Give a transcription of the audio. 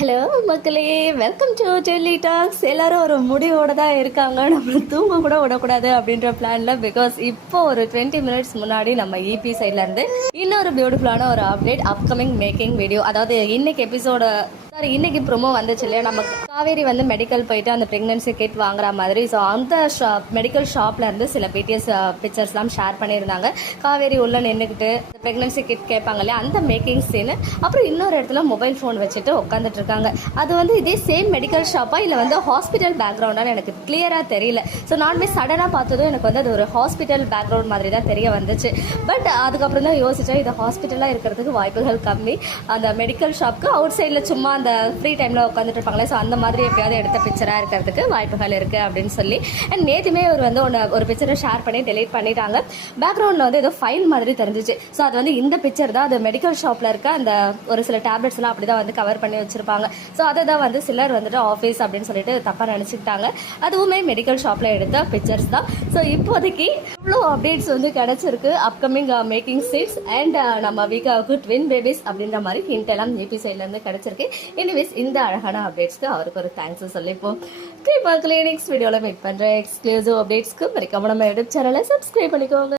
Hello மக்களே, welcome to Delhi tax. எல்லாரும் ஒரு முடிவோட தான் இருக்காங்க. நம்மள தூங்க கூட விடக்கூடாது அப்படின்ற பிளான்ல. பிகாஸ் இப்போ ஒரு 20 மினிட்ஸ் முன்னாடி நம்ம இபி சைட்ல இருந்து இன்னொரு பியூட்டிஃபுல்லான ஒரு அப்டேட், அப்கமிங் மேக்கிங் வீடியோ. அதாவது இன்னைக்கு எபிசோட இன்னைக்கு ப்ரோமோ வந்துச்சு இல்லையா, நம்ம காவேரி வந்து மெடிக்கல் போயிட்டு அந்த பிரெக்னன்சி கிட் வாங்குற மாதிரி. ஸோ அந்த மெடிக்கல் ஷாப்ல இருந்து சில பிக்சர்ஸ்லாம் ஷேர் பண்ணியிருந்தாங்க. காவேரி உள்ள நின்றுக்கிட்டு பிரெக்னன்சி கிட் கேட்பாங்க இல்லையா, அந்த மேக்கிங் சீனு. அப்புறம் இன்னொரு இடத்துல மொபைல் ஃபோன் வச்சுட்டு உட்காந்துட்டு இருக்காங்க. அது வந்து இதே சேம் மெடிக்கல் ஷாப்பா இல்லை வந்து ஹாஸ்பிட்டல் பேக்ரவுண்டான்னு எனக்கு கிளியராக தெரியல. ஸோ நானுமே சடனாக பார்த்ததும் எனக்கு வந்து அது ஒரு ஹாஸ்பிட்டல் பேக்ரவுண்ட் மாதிரி தான் தெரிய வந்துச்சு. பட் அதுக்கப்புறம் தான் யோசிச்சேன், இது ஹாஸ்பிட்டலாக இருக்கிறதுக்கு வாய்ப்புகள் கம்மி. அந்த மெடிக்கல் ஷாப்க்கு அவுட் சைடில் சும்மா அந்த ஃப்ரீ டைமில் உட்காந்துட்டு இருப்பாங்களே, ஸோ அந்த மாதிரி எப்பயாவது எடுத்த பிக்சராக இருக்கிறதுக்கு வாய்ப்புகள் இருக்குது அப்படின்னு சொல்லி. அண்ட் நேற்றுமே அவர் வந்து ஒரு பிக்சரை ஷேர் பண்ணி டெலீட் பண்ணிட்டாங்க. பேக்ரவுண்டில் வந்து ஏதோ ஃபைல் மாதிரி தெரிஞ்சிச்சு. ஸோ அது வந்து இந்த பிக்சர் தான். அது மெடிக்கல் ஷாப்பில் இருக்க அந்த ஒரு சில டேப்லெட்ஸ்லாம் அப்படி தான் வந்து கவர் பண்ணி வச்சிருப்பாங்க. ஸோ அதை தான் வந்து சிலர் வந்துட்டு ஆஃபீஸ் அப்படின்னு சொல்லிட்டு தப்பாக நினச்சிக்கிட்டாங்க. அதுவுமே மெடிக்கல் ஷாப்பில் எடுத்த பிக்சர்ஸ் தான். ஸோ இப்போதைக்கு இவ்வளோ அப்டேட்ஸ் வந்து கிடைச்சிருக்கு. அப்கமிங் மேக்கிங் சீட்ஸ் அண்ட் நம்ம வீக்காவுக்கு ட்வின் பேபிஸ் அப்படின்ற மாதிரி ஹிண்ட் எல்லாம் ஏபி சைட்லேருந்து கிடைச்சிருக்கு. எனிவேஸ், இந்த அழகான அப்டேட்ஸ்க்கு அவருக்கு ஒரு தேங்க்ஸ் சொல்லிப்போம். மக்களே, நெக்ஸ்ட் வீடியோவில் மீட் பண்ணுறேன். எக்ஸ்க்ளூசிவ் அப்டேட்ஸ்க்கு மறக்காம நம்ம யூடியூப் சேனலை சப்ஸ்கிரைப் பண்ணிக்கோங்க.